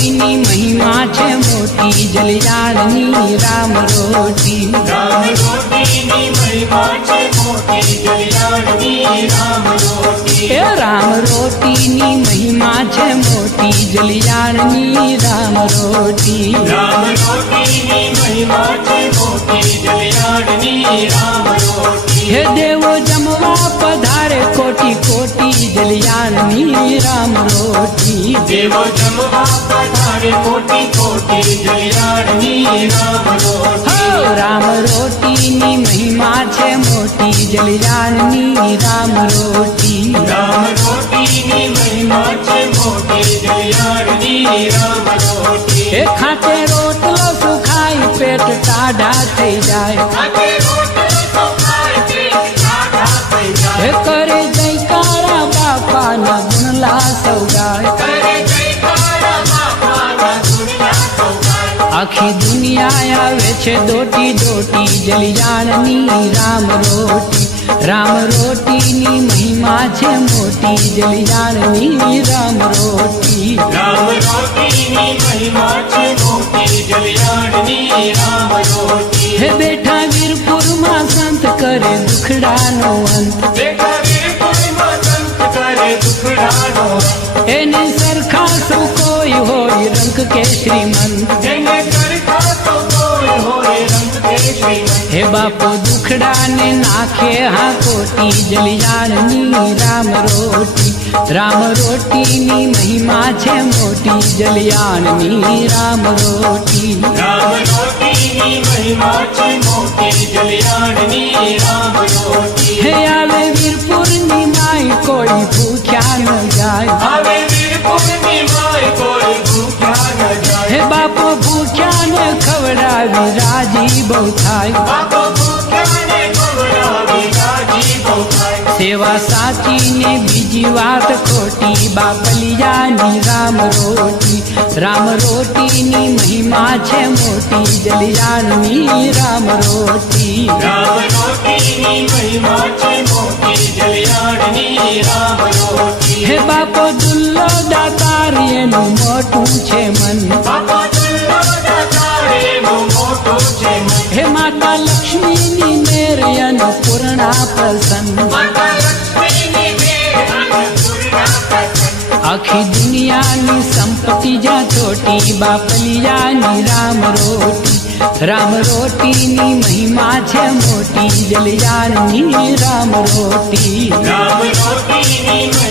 રોટીની મહિમા છે મોટી જલિયાણની રામ રોટી રામ રોટીની મહિમા છે મોટી જલિયાણની રામ રોટી એ રામ રોટીની મહિમા છે મોટી જલિયાણની રામ રોટી રામ રોટીની મહિમા છે મોટી જલિયાણની રામ રોટી હે દેવો જમવા પધારે કોટી કોટી જલિયાની રામ રોટી. દેવો જમવા પધારે કોટી કોટી જલિયાની રામ રોટી. હો રામ રોટીની મહિમા છે મોટી જલિયાની રામ રોટી. રામ રોટીની મહિમા છે મોટી જલિયાની રામ રોટી. એ ખાતે રોટલો સુખાય પેટ ટાઢા થઈ જાય. સૌગાય. આખી દુનિયા આવે છે દોટી દોટી જલિયાણની રામ રોટી. રામ રોટીની મહિમા છે મોટી જલિયાણની રામ રોટી. રામ રોટીની મહિમા છે મોટી રામ રોટી. હે બેઠા વીરપુરમાં સંત કરે દુખડાનો અંત. એને સરખા સૌ કોઈ હોય રંગ કે શ્રીમંત જેને કરતા તો કોઈ હોય રંગ કેસરી હે બાપો દુખડાને નાખે હા કોટી જલિયાણની રામ રોટી રામ રોટીની મહિમા છે મોટી જલિયાણની રામ રોટી રામ રોટીની મહિમા છે મોટી જલિયાણની રામ રોટી હે આવે વીરપુરની માય કોઈ ભૂખ્યા जाए। हे बाप भूख्या ने खवड़ावी राज़ी बहुथाई सेवा साची ने बीजी बात खोटी बापलिया नी राम रोटी। राम रोटी नी महिमा छे मोटी जलिया नी राम रोटी। राम रोटी नी महिमा छे मोटी जलिया नी राम रोटी। હે બાપો દુલ્લો દાતાર એનું મોટું છે મન. હે માતા લક્ષ્મીની મેર એનું પૂર્ણા પ્રસન્ન. આખી દુનિયાની સંપત્તિ જા છોટી બાપલિયાની રામ રોટી. રામ રોટીની મહિમા છે મોટી જલિયાની રામ રોટી. રામ રોટીની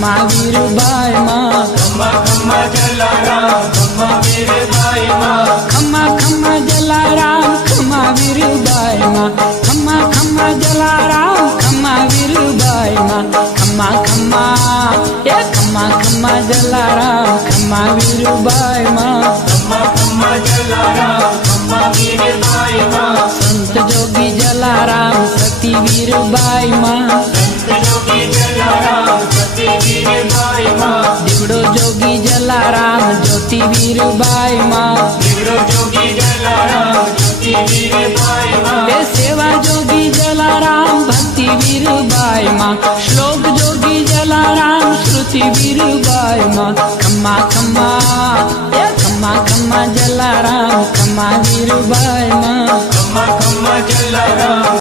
महावीर बाय माँ खम्मा खम्मा जलाराम खम्मा वीर बाय माँ खम्मा खम्मा जलाराम खम्मा वीर माँ खम्मा खम्मा जलाराम खम्मा वीर बाय माँ। खम्मा खम्मा ये खम्मा खम्मा जलाराम खम्मा माँ खम्मा खम्मा जलाराम वीर बाय माँ। संत जोगी जलाराम सती वीर बाय माँ। संत जोगी जलाराम દીવડો જોગી જલારામ જ્યોતિ વીરબાઈ માં સેવા જોગી જલારામ ભક્તિ વીરબાઈ માં શ્લોક જોગી જલારામ શ્રુતિ વીરબાઈ માં ખમ્મા ખમ્મા, એ ખમ્મા ખમ્મા જલારામ, ખમ્મા વીરબાઈ માં ખમ્મા ખમ્મા જલારામ